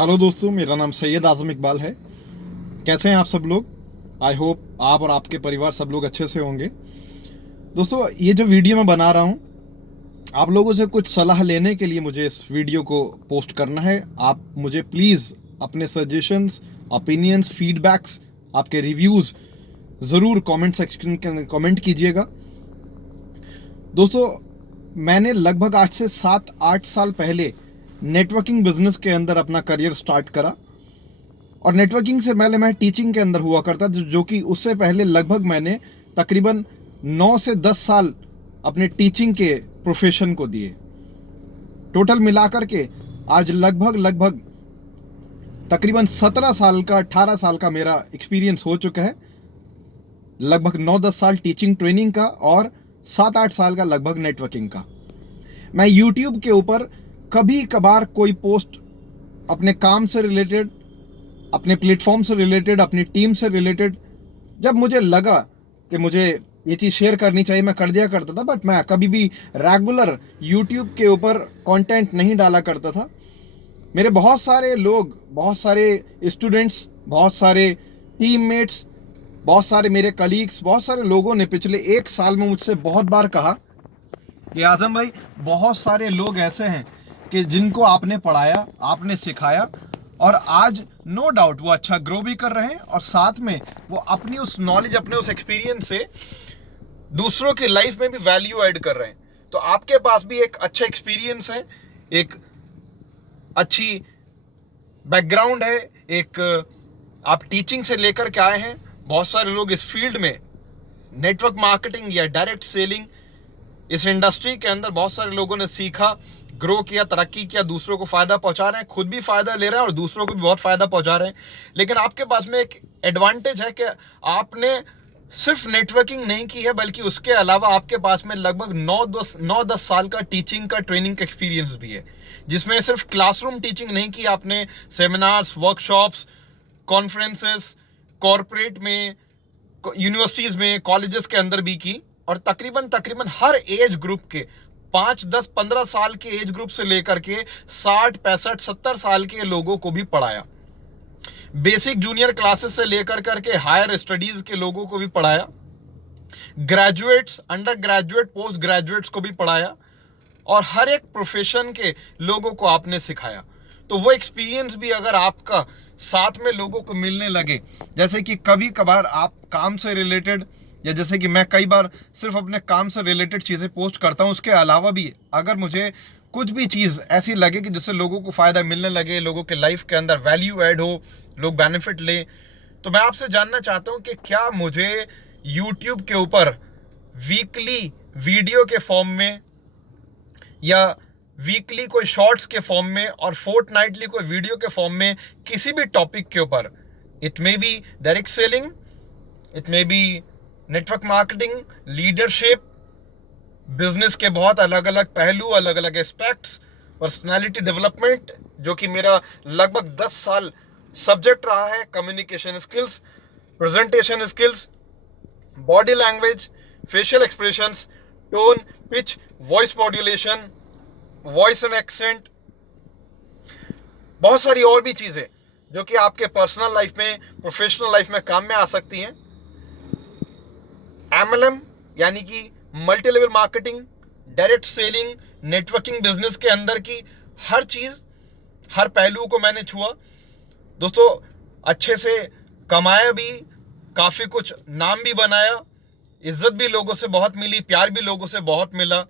Hello दोस्तों, मेरा नाम सैयद आज़म इकबाल है। कैसे हैं आप सब लोग? आई होप आप और आपके परिवार सब लोग अच्छे से होंगे। दोस्तों, ये जो वीडियो मैं बना रहा हूँ, आप लोगों से कुछ सलाह लेने के लिए मुझे इस वीडियो को पोस्ट करना है। आप मुझे प्लीज़ अपने सजेशंस, ओपिनियंस, फीडबैक्स, आपके रिव्यूज़ ज़रूर कमेंट सेक्शन के कमेंट कीजिएगा। दोस्तों, मैंने लगभग आज से 7-8 साल पहले नेटवर्किंग बिजनेस के अंदर अपना करियर स्टार्ट करा। और नेटवर्किंग से पहले मैं टीचिंग के अंदर हुआ करता, जो कि उससे पहले लगभग मैंने तकरीबन 9 से 10 साल अपने टीचिंग के प्रोफेशन को दिए। टोटल मिलाकर के आज लगभग तकरीबन 17 साल का 18 साल का मेरा एक्सपीरियंस हो चुका है। लगभग 9-10 साल टीचिंग ट्रेनिंग का और 7-8 साल का लगभग नेटवर्किंग का। मैं यूट्यूब के ऊपर कभी कभार कोई पोस्ट अपने काम से रिलेटेड, अपने प्लेटफॉर्म से रिलेटेड, अपनी टीम से रिलेटेड, जब मुझे लगा कि मुझे ये चीज़ शेयर करनी चाहिए, मैं कर दिया करता था। बट मैं कभी भी रेगुलर यूट्यूब के ऊपर कंटेंट नहीं डाला करता था। मेरे बहुत सारे लोग, बहुत सारे स्टूडेंट्स, बहुत सारे टीममेट्स, बहुत सारे मेरे कलीग्स, बहुत सारे लोगों ने पिछले 1 साल में मुझसे बहुत बार कहा कि आज़म भाई, बहुत सारे लोग ऐसे हैं कि जिनको आपने पढ़ाया, आपने सिखाया, और आज नो डाउट वो अच्छा ग्रो भी कर रहे हैं, और साथ में वो अपनी उस नॉलेज, अपने उस एक्सपीरियंस से दूसरों की लाइफ में भी वैल्यू ऐड कर रहे हैं। तो आपके पास भी एक अच्छा एक्सपीरियंस है, एक अच्छी बैकग्राउंड है, एक आप टीचिंग से लेकर के आए हैं। बहुत सारे लोग इस फील्ड में, नेटवर्क मार्केटिंग या डायरेक्ट सेलिंग, इस इंडस्ट्री के अंदर बहुत सारे लोगों ने सीखा, ग्रो किया, तरक्की किया, दूसरों को फायदा पहुंचा रहे हैं, खुद भी फायदा ले रहे हैं और दूसरों को भी बहुत फायदा पहुंचा रहे हैं। लेकिन आपके पास में एक एडवांटेज है कि आपने सिर्फ नेटवर्किंग नहीं की है, बल्कि उसके अलावा आपके पास में लगभग 9-10 साल का टीचिंग का, ट्रेनिंग का एक्सपीरियंस भी है, जिसमें सिर्फ क्लासरूम टीचिंग नहीं की आपने, सेमिनार्स, वर्कशॉप्स, कॉन्फ्रेंसेस, कॉरपोरेट में, यूनिवर्सिटीज में, कॉलेजेस के अंदर भी की। और तकरीबन हर एज ग्रुप के, 5-10-15 साल के एज ग्रुप से लेकर के 60-65-70 साल के लोगों को भी पढ़ाया। बेसिक जूनियर क्लासेस से लेकर करके हायर स्टडीज के लोगों को भी पढ़ाया। Graduates, under graduate, post graduates को भी पढ़ाया, और हर एक प्रोफेशन के लोगों को आपने सिखाया। तो वो एक्सपीरियंस भी अगर आपका साथ में लोगों को मिलने लगे, जैसे कि कभी कभार आप काम से रिलेटेड, या जैसे कि मैं कई बार सिर्फ अपने काम से रिलेटेड चीज़ें पोस्ट करता हूँ, उसके अलावा भी अगर मुझे कुछ भी चीज़ ऐसी लगे कि जिससे लोगों को फ़ायदा मिलने लगे, लोगों के लाइफ के अंदर वैल्यू ऐड हो, लोग बेनिफिट लें, तो मैं आपसे जानना चाहता हूँ कि क्या मुझे यूट्यूब के ऊपर वीकली वीडियो के फॉर्म में, या वीकली कोई शॉर्ट्स के फॉर्म में, और फोर्टनाइटली कोई वीडियो के फॉर्म में किसी भी टॉपिक के ऊपर, it may be direct selling, it may be network marketing, leadership, business के बहुत अलग अलग पहलू, अलग अलग एस्पेक्ट्स, पर्सनालिटी डेवलपमेंट, जो कि मेरा लगभग 10 साल सब्जेक्ट रहा है, communication skills, presentation skills, body language, facial expressions, tone, pitch, voice modulation, voice and accent, बहुत सारी और भी चीज़ें जो कि आपके पर्सनल लाइफ में, प्रोफेशनल लाइफ में काम में आ सकती हैं। MLM यानी कि multi level marketing, direct selling, networking business के अंदर की हर चीज़, हर पहलू को मैंने छुआ। दोस्तों, अच्छे से कमाया भी, काफ़ी कुछ नाम भी बनाया, इज्जत भी लोगों से बहुत मिली, प्यार भी लोगों से बहुत मिला,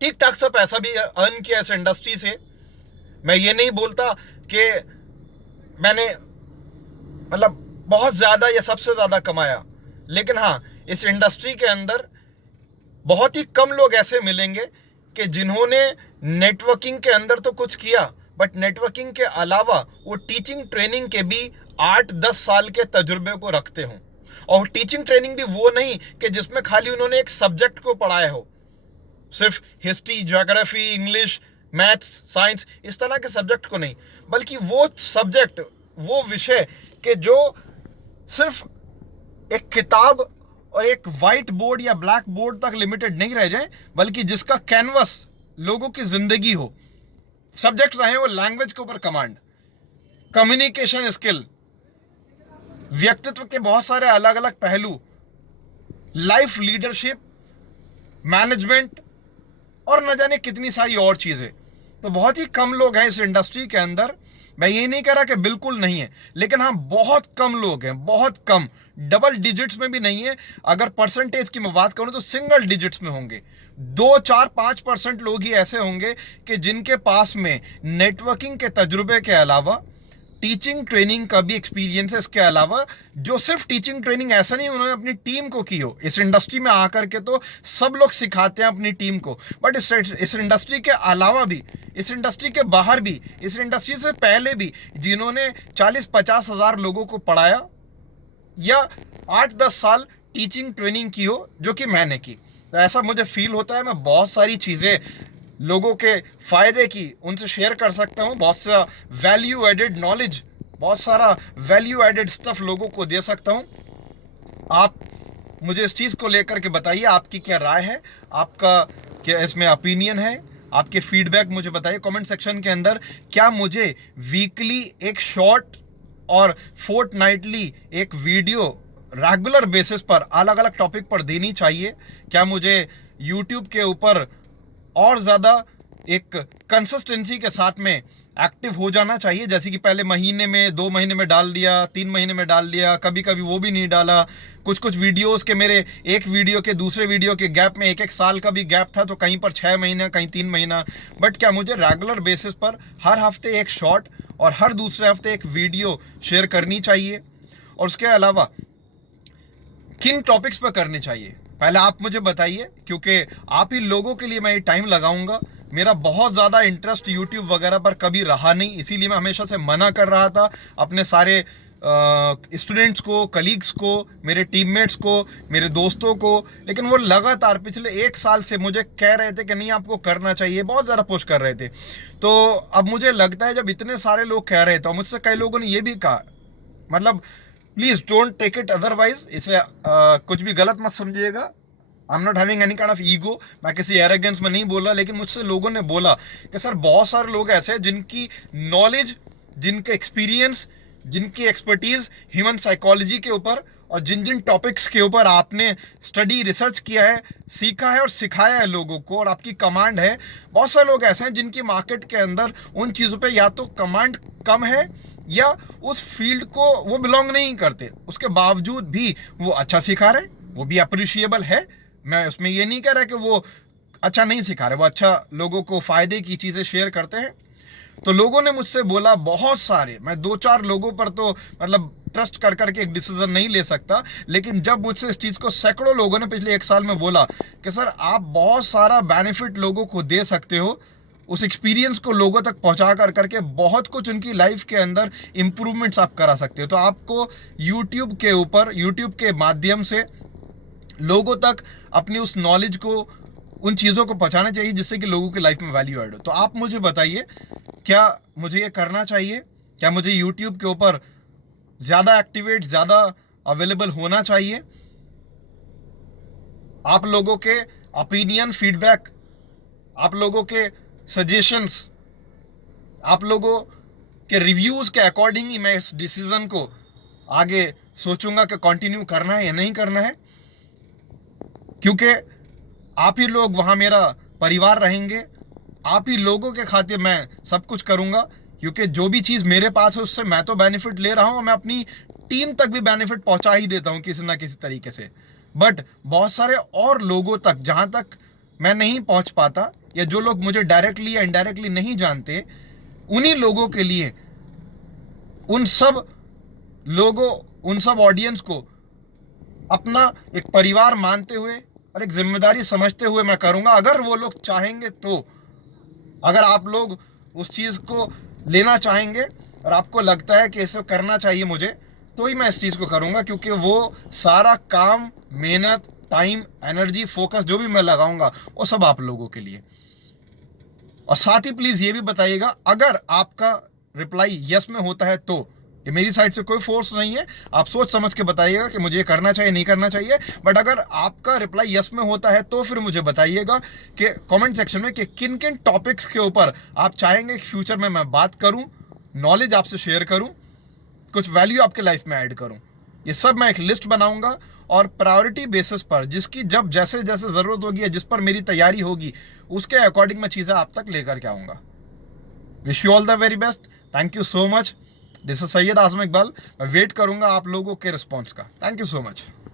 ठीक ठाक सा पैसा भी अर्न किया इस इंडस्ट्री से। मैं ये नहीं बोलता कि मैंने मतलब बहुत ज़्यादा या सबसे ज़्यादा कमाया, लेकिन हाँ, इस इंडस्ट्री के अंदर बहुत ही कम लोग ऐसे मिलेंगे कि जिन्होंने नेटवर्किंग के अंदर तो कुछ किया, बट नेटवर्किंग के अलावा वो टीचिंग ट्रेनिंग के भी 8-10 साल के तजुर्बे को रखते हों। और टीचिंग ट्रेनिंग भी वो नहीं कि जिसमें खाली उन्होंने एक सब्जेक्ट को पढ़ाया हो, सिर्फ history, geography, English, maths, science, इस तरह के सब्जेक्ट को नहीं, बल्कि वो सब्जेक्ट, वो विषय के जो सिर्फ एक किताब और एक वाइट बोर्ड या ब्लैक बोर्ड तक लिमिटेड नहीं रह जाए, बल्कि जिसका कैनवस लोगों की जिंदगी हो। सब्जेक्ट रहे वो लैंग्वेज के ऊपर कमांड, कम्युनिकेशन स्किल, व्यक्तित्व के बहुत सारे अलग अलग पहलू, लाइफ लीडरशिप, मैनेजमेंट और न जाने कितनी सारी और चीजें। तो बहुत ही कम लोग हैं इस इंडस्ट्री के अंदर। मैं ये नहीं कह रहा कि बिल्कुल नहीं है, लेकिन हाँ बहुत कम लोग हैं, बहुत कम, डबल डिजिट्स में भी नहीं है। अगर परसेंटेज की मैं बात करूं तो सिंगल डिजिट्स में होंगे। 2, 4, 5% लोग ही ऐसे होंगे कि जिनके पास में नेटवर्किंग के तजुर्बे के अलावा टीचिंग ट्रेनिंग का भी एक्सपीरियंस है। इसके अलावा जो सिर्फ टीचिंग ट्रेनिंग ऐसा नहीं उन्होंने अपनी टीम को की हो। इस इंडस्ट्री में आकर के तो सब लोग सिखाते हैं अपनी टीम को, बट इस इंडस्ट्री के अलावा भी, इस इंडस्ट्री के बाहर भी, इस इंडस्ट्री से पहले भी जिन्होंने 40-50 हज़ार लोगों को पढ़ाया या 8-10 साल टीचिंग ट्रेनिंग की हो, जो कि मैंने की, तो ऐसा मुझे फील होता है मैं बहुत सारी चीज़ें लोगों के फायदे की उनसे शेयर कर सकता हूँ। बहुत सा वैल्यू एडेड नॉलेज, बहुत सारा वैल्यू एडेड स्टफ लोगों को दे सकता हूँ। आप मुझे इस चीज़ को लेकर के बताइए, आपकी क्या राय है, आपका क्या इसमें ओपिनियन है, आपके फीडबैक मुझे बताइए कमेंट सेक्शन के अंदर। क्या मुझे वीकली एक शॉर्ट और फोर्टनाइटली एक वीडियो रेगुलर बेसिस पर अलग अलग टॉपिक पर देनी चाहिए? क्या मुझे यूट्यूब के ऊपर और ज़्यादा एक कंसिस्टेंसी के साथ में एक्टिव हो जाना चाहिए? जैसे कि पहले महीने में, 2 महीने में डाल दिया, 3 महीने में डाल दिया, कभी कभी वो भी नहीं डाला। कुछ कुछ वीडियोस के मेरे एक वीडियो के दूसरे वीडियो के गैप में 1-1 साल का भी गैप था, तो कहीं पर 6 महीना, कहीं 3 महीना। बट क्या मुझे रेगुलर बेसिस पर हर हफ्ते एक शॉर्ट और हर दूसरे हफ्ते एक वीडियो शेयर करनी चाहिए? और उसके अलावा किन टॉपिक्स पर करनी चाहिए, पहले आप मुझे बताइए, क्योंकि आप ही लोगों के लिए मैं ये टाइम लगाऊंगा। मेरा बहुत ज़्यादा इंटरेस्ट यूट्यूब वगैरह पर कभी रहा नहीं, इसीलिए मैं हमेशा से मना कर रहा था अपने सारे स्टूडेंट्स को, कलीग्स को, मेरे टीममेट्स को, मेरे दोस्तों को। लेकिन वो लगातार पिछले 1 साल से मुझे कह रहे थे कि नहीं आपको करना चाहिए, बहुत ज़्यादा पुश कर रहे थे। तो अब मुझे लगता है जब इतने सारे लोग कह रहे थे, मुझसे कई लोगों ने ये भी कहा, मतलब please don't take it otherwise, इसे कुछ भी गलत मत समझिएगा। I am not having any kind of ego, मैं किसी एरोगेंस में नहीं बोल रहा, लेकिन मुझसे लोगों ने बोला कि सर बहुत सारे लोग ऐसे हैं जिनकी नॉलेज, जिनके एक्सपीरियंस, जिनकी एक्सपर्टीज ह्यूमन साइकोलॉजी के ऊपर और जिन जिन टॉपिक्स के ऊपर आपने स्टडी रिसर्च किया है, सीखा है और सिखाया है लोगों को, और आपकी कमांड है, बहुत सारे लोग ऐसे हैं जिनकी मार्केट के अंदर उन चीज़ों पे या तो कमांड कम है या उस फील्ड को वो बिलोंग नहीं करते, उसके बावजूद भी वो अच्छा सिखा रहे, वो भी अप्रिशिएबल है। मैं उसमें ये नहीं कह रहा कि वो अच्छा नहीं सिखा रहे, वो अच्छा लोगों को फ़ायदे की चीज़ें शेयर करते हैं। तो लोगों ने मुझसे बोला बहुत सारे, मैं 2-4 लोगों पर तो मतलब ट्रस्ट कर करके एक डिसीजन नहीं ले सकता, लेकिन जब मुझसे इस चीज़ को सैकड़ों लोगों ने पिछले 1 साल में बोला कि सर आप बहुत सारा बेनिफिट लोगों को दे सकते हो, उस एक्सपीरियंस को लोगों तक पहुंचा कर करके बहुत कुछ उनकी लाइफ के अंदर इंप्रूवमेंट्स आप करा सकते हो, तो आपको यूट्यूब के ऊपर, यूट्यूब के माध्यम से लोगों तक अपनी उस नॉलेज को, उन चीज़ों को पहुंचाना चाहिए जिससे कि लोगों की लाइफ में वैल्यू ऐड हो। तो आप मुझे बताइए, क्या मुझे ये करना चाहिए? क्या मुझे यूट्यूब के ऊपर ज़्यादा एक्टिवेट, ज़्यादा अवेलेबल होना चाहिए? आप लोगों के ओपिनियन, फीडबैक, आप लोगों के सजेशंस, आप लोगों के रिव्यूज़ के अकॉर्डिंग ही मैं इस डिसीज़न को आगे सोचूंगा कि कंटिन्यू करना है या नहीं करना है, क्योंकि आप ही लोग वहाँ मेरा परिवार रहेंगे, आप ही लोगों के खातिर मैं सब कुछ करूँगा, क्योंकि जो भी चीज़ मेरे पास है उससे मैं तो बेनिफिट ले रहा हूँ, मैं अपनी टीम तक भी बेनिफिट पहुँचा ही देता हूँ किसी ना किसी तरीके से। बट बहुत सारे और लोगों तक जहाँ तक मैं नहीं पहुँच पाता, या जो लोग मुझे डायरेक्टली या इनडायरेक्टली नहीं जानते, उन्हीं लोगों के लिए, उन सब लोगों, उन सब ऑडियंस को अपना एक परिवार मानते हुए और एक जिम्मेदारी समझते हुए मैं करूँगा। अगर वो लोग चाहेंगे तो, अगर आप लोग उस चीज़ को लेना चाहेंगे और आपको लगता है कि इसे करना चाहिए मुझे, तो ही मैं इस चीज़ को करूँगा, क्योंकि वो सारा काम, मेहनत, टाइम, एनर्जी, फोकस जो भी मैं लगाऊंगा वो सब आप लोगों के लिए। और साथ ही प्लीज़ ये भी बताइएगा, अगर आपका रिप्लाई यस में होता है तो, ये मेरी साइड से कोई फोर्स नहीं है, आप सोच समझ के बताइएगा कि मुझे ये करना चाहिए, नहीं करना चाहिए। बट अगर आपका रिप्लाई यस में होता है तो फिर मुझे बताइएगा कि कमेंट सेक्शन में कि किन किन टॉपिक्स के ऊपर आप चाहेंगे कि फ्यूचर में मैं बात करूं, नॉलेज आपसे शेयर करूं, कुछ वैल्यू आपके लाइफ में ऐड करूं। ये सब मैं एक लिस्ट बनाऊंगा और प्रायोरिटी बेसिस पर, जिसकी जब जैसे जैसे ज़रूरत होगी या जिस पर मेरी तैयारी होगी, उसके अकॉर्डिंग मैं चीज़ें आप तक लेकर के आऊँगा। Wish you all the very best. Thank you so much. This is Syed Azam Iqbal. मैं वेट करूँगा आप लोगों के रिस्पॉन्स का। Thank you so much.